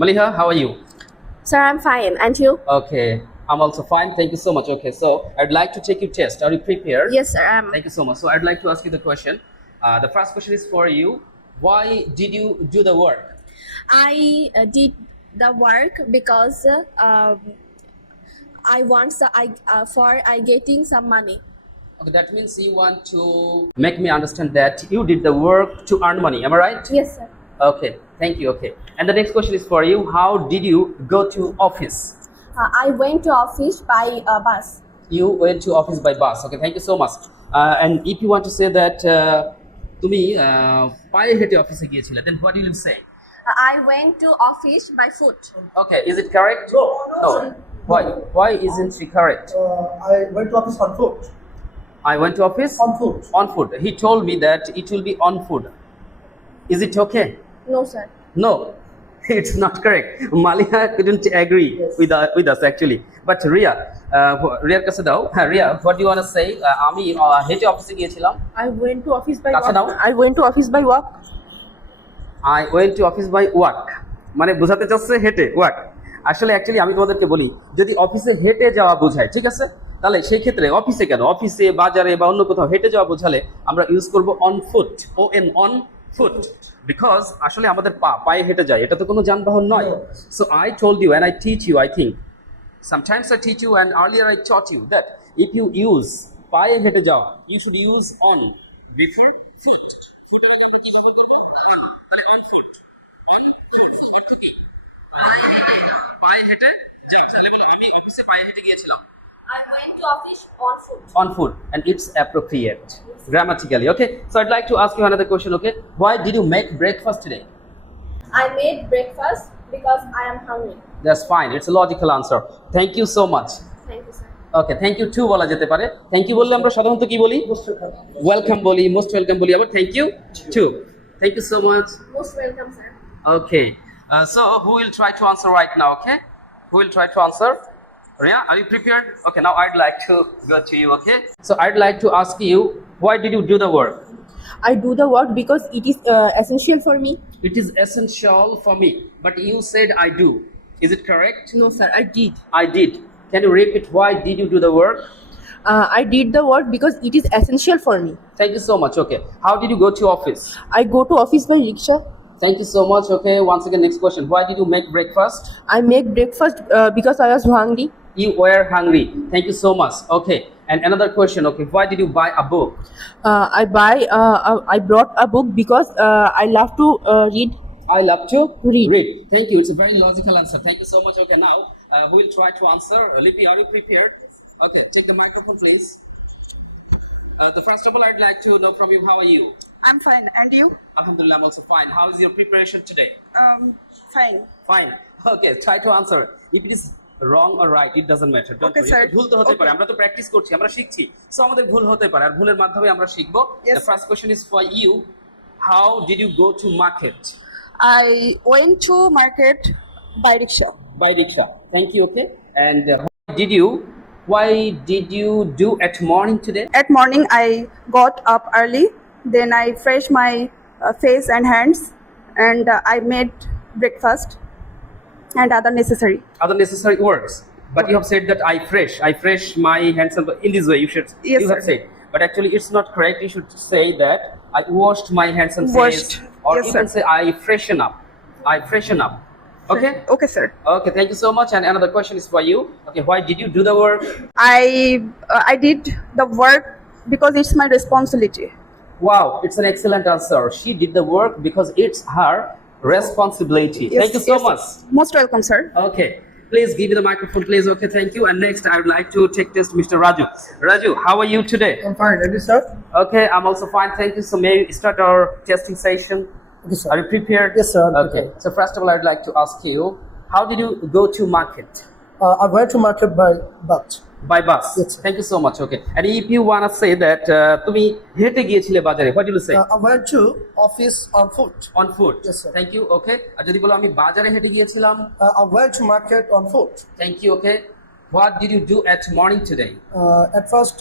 Maliha, how are you? Sir, I'm fine. And you? Okay, I'm also fine. Thank you so much. Okay, so I'd like to take your test. Are you prepared? Yes, sir. Thank you so much. So I'd like to ask you the question. The first question is for you. Why did you do the work? I did the work because I want I getting some money. Okay, that means you want to make me understand that you did the work to earn money. Am I right? Yes, sir. Okay, thank you. Okay, and the next question is for you. How did you go to office? I went to office by bus. You went to office by bus. Okay, thank you so much. And if you want to say that তুমি পায়ে হেঁটে অফিসে গিয়েছিলে, then what will you say? I went to office by foot. Okay, is it correct? No. Sir. Why isn't she correct? I went to office on foot. I went to office On foot. on foot. He told me that it will be on foot. Is it okay? No, sir. No, it's not correct. Malia couldn't agree Yes. with us actually. But Ria, Riaর কাছে দাও। হ্যাঁ, Ria, what do you want to say? আমি হেঁটে অফিসে গিয়েছিলাম। I went to office by কাছে নাও। walk. I went to office by walk. I went to office by walk. মানে বোঝাতে চাচ্ছে হেঁটে ওয়াক। আসলে অ্যাকচুয়ালি আমি তোমাদেরকে বলি, যদি অফিসে হেঁটে যাওয়া বোঝায়, ঠিক আছে, তাহলে সেই ক্ষেত্রে অফিসে কেন, অফিসে বাজারে বা অন্য কোথাও হেঁটে যাওয়া বোঝালে আমরা ইউজ করব on foot, on foot, because আসলে আমাদের পায়ে হেঁটে যায়, এটা তো কোনো যানবাহন নয়। So I told you and I teach you, I think sometimes I teach you and earlier I taught you that if you use পায়ে হেঁটে যাওয়া, you should use on before foot. ফুটের আগে আমরা কি ব্যবহার করব? on. তাহলে on foot অর্থ কি? পায়ে হেঁটে যাও। তাহলে বলো আমি অফিসে পায়ে হেঁটে গিয়েছিলাম। I went to office on foot. On foot, and it's appropriate grammatically. Okay, so I'd like to ask you another question. Okay, why did you make breakfast today? I made breakfast because I am hungry. That's fine, it's a logical answer. Thank you so much. Thank you, sir. Okay, thank you too বলা যেতে পারে। Thank you বললে আমরা সাধারণত কি বলি? Most welcome. Welcome বলি, most welcome বলি, আবার thank you too. Thank you so much. Most welcome, sir. Okay, so who will try to answer right now? Okay, who will try to answer? Ria, are you prepared? Okay, now I'd like to go to you. Okay, so I'd like to ask you, why did you do the work? I do the work because it is essential for me. It is essential for me, but you said I do. Is it correct? No, sir, I did. I did. Can you repeat, why did you do the work? I did the work because it is essential for me. Thank you so much. Okay, how did you go to office? I go to office by rickshaw. Thank you so much. Okay, once again, next question, why did you make breakfast? I make breakfast because I was hungry. You were hungry. Thank you so much. Okay, and another question. Okay, why did you buy a book? I brought a book because I love to read. I love to Read. Thank you, it's a very logical answer. Thank you so much. Okay, now who will try to answer? Lippy, are you prepared? Okay, take the microphone please. The first of all, I'd like to know from you, how are you? I'm fine. And you? Alhamdulillah, I'm also fine. How is your preparation today? Fine. Fine. Okay, try to answer. If it is wrong or right, it doesn't matter. Don't Okay, worry. sir. ভুল তো হতে Okay. পারে, আমরা তো practice করছি, আমরা শিখছি, so আমাদের ভুল হতে পারে, আর ভুলের মাধ্যমে আমরা শিখবো। Yes, The first question is for you. How did you go to market? I went to market by rickshaw. By rickshaw. Thank you. Okay, and why did you do at morning today? At morning, I got up early. Then I fresh my face and hands, and I made breakfast and other necessary. Other necessary works, but you have said that I fresh my hands and in this way you should. Yes, you have sir. said, but actually it's not correct. You should say that I washed my hands and face, Washed. or Yes, you sir. can say I freshen up. Okay. Okay, sir. Okay, thank you so much. And another question is for you. Okay, why did you do the work? I did the work because it's my responsibility. Wow, it's an excellent answer. She did the work because it's her responsibility. Yes, Thank you so yes. much. Most welcome, sir. Okay, please give me the microphone, please. Okay, thank you. And next, I would like to take test Mr. Raju. Raju, how are you today? I'm fine. And you, sir? Okay, I'm also fine. Thank you. So, may we start our testing session? Okay, sir. Are you prepared? Yes, sir, I'm Okay. prepared. So, first of all, I'd like to ask you, how did you go to market? I went to market by bus. By bus. Yes, sir. Thank you so much. Okay. And if you wanna say that, তুমি হেঁটে গিয়েছিলে বাজারে, what did you say? I went to office on foot. On foot. Yes, sir. Thank you. Okay. আর যদি বলো আমি বাজারে হেঁটে গিয়েছিলাম, I went to market on foot. thank you. Okay. What did you do at morning today? At first,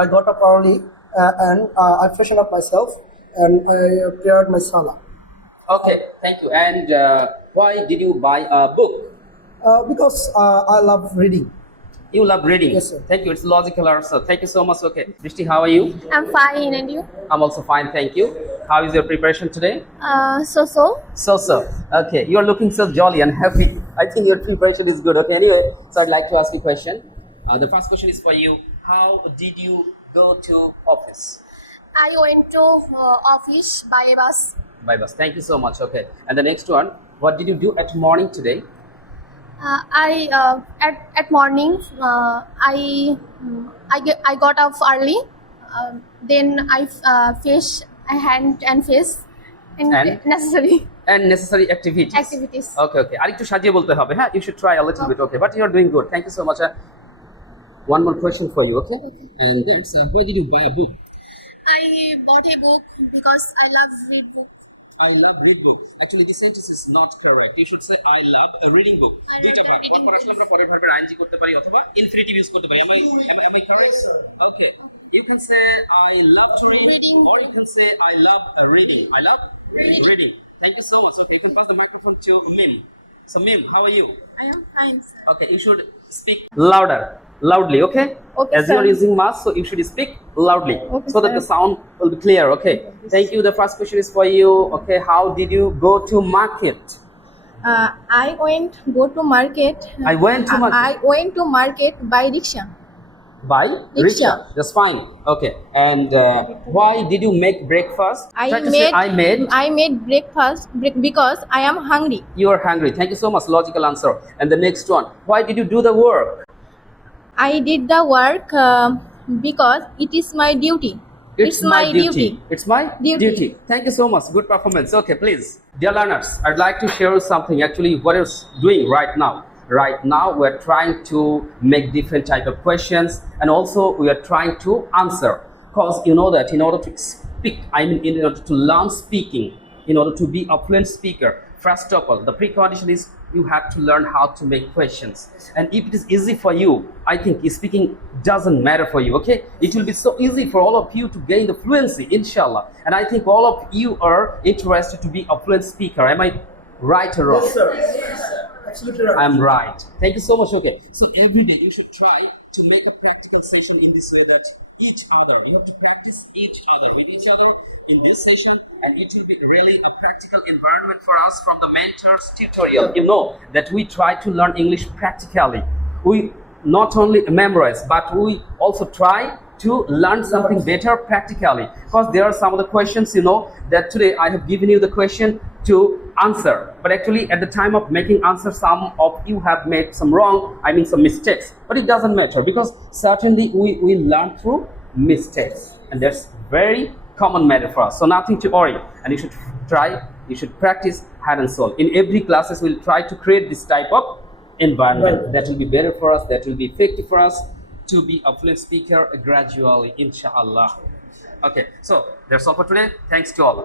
I got up early and I freshened up myself and I prepared my salah. Okay, thank you. And why did you buy a book? Because I love reading. You love reading. Yes, sir. Thank you. It's logical answer. Thank you so much. Okay, Drishti, how are you? I'm fine, and you? I'm also fine, thank you. How is your preparation today? So. So. Okay, you're looking so jolly and happy. I think your preparation is good. Okay, anyway, so I'd like to ask you a question. The first question is for you. How did you go to office? I went to office by bus. By bus. Thank you so much. Okay, and the next one. What did you do at morning today? At morning I got up early. Then I face a hand and face and And? necessary And necessary activities. activities. Okay. আরেকটু সাজিয়ে বলতে হবে, হ্যাঁ? You should try a little bit. Okay, but you're doing good. Thank you so much. One more question for you. Okay. And that's why did you buy a book? I bought a book because I love read book. I love read book. Actually, this sentence is not correct. You should say I love a reading book. I love দুইটা the ভাগ। reading পরপর আসলে books. আমরা পরের ভার্বের ing করতে পারি অথবা infinitive use করতে পারি। Am I correct? Yes, sir. Okay. You can say I love to read, Reading. or you can say I love reading. I love Reading. Thank you so much. Okay, you can pass the microphone to Mim. So Mim, how are you? I am fine, sir. Okay, you should speak loudly, okay? Okay, As sir. you are using mask, so you should speak loudly, Okay, so that sir. the sound will be clear, okay? Thank you. The first question is for you. Okay, how did you go to market? I go to market. I went to market. I went to market by rickshaw. By Rickshaw. That's fine. Okay, and why did you make breakfast? Try to say I made breakfast because I am hungry. You are hungry. Thank you so much. Logical answer. And the next one. Why did you do the work? I did the work because it is my duty. It's my duty. It's my Duty. Thank you so much. Good performance. Okay, please. Dear learners, I'd like to share something actually what is doing right now. Right now, we're trying to make different type of questions, and also we are trying to answer. Because you know that in order to speak, in order to learn speaking, in order to be a fluent speaker, first of all, the precondition is you have to learn how to make questions. And if it is easy for you, I think speaking doesn't matter for you, okay? It will be so easy for all of you to gain the fluency, inshallah. And I think all of you are interested to be a fluent speaker. Am I right or wrong? Yes, sir. Absolutely right. I'm right. Thank you so much. Okay, so every day you should try to make a practical session in this way that you have to practice each other with each other in this session, and it will be really a practical environment for us from the mentor's tutorial. You know that we try to learn English practically. We not only memorize, but we also try to learn something better practically, because there are some of the questions, you know, that today I have given you the question to answer, but actually at the time of making answer, some of you have made some some mistakes, but it doesn't matter, because certainly we learn through mistakes, and that's very common matter for us, so nothing to worry. And you should practice hand and soul. In every classes we'll try to create this type of environment that will be better for us, that will be effective for us to be a fluent speaker gradually, inshallah. Okay, so that's all for today. Thanks to all.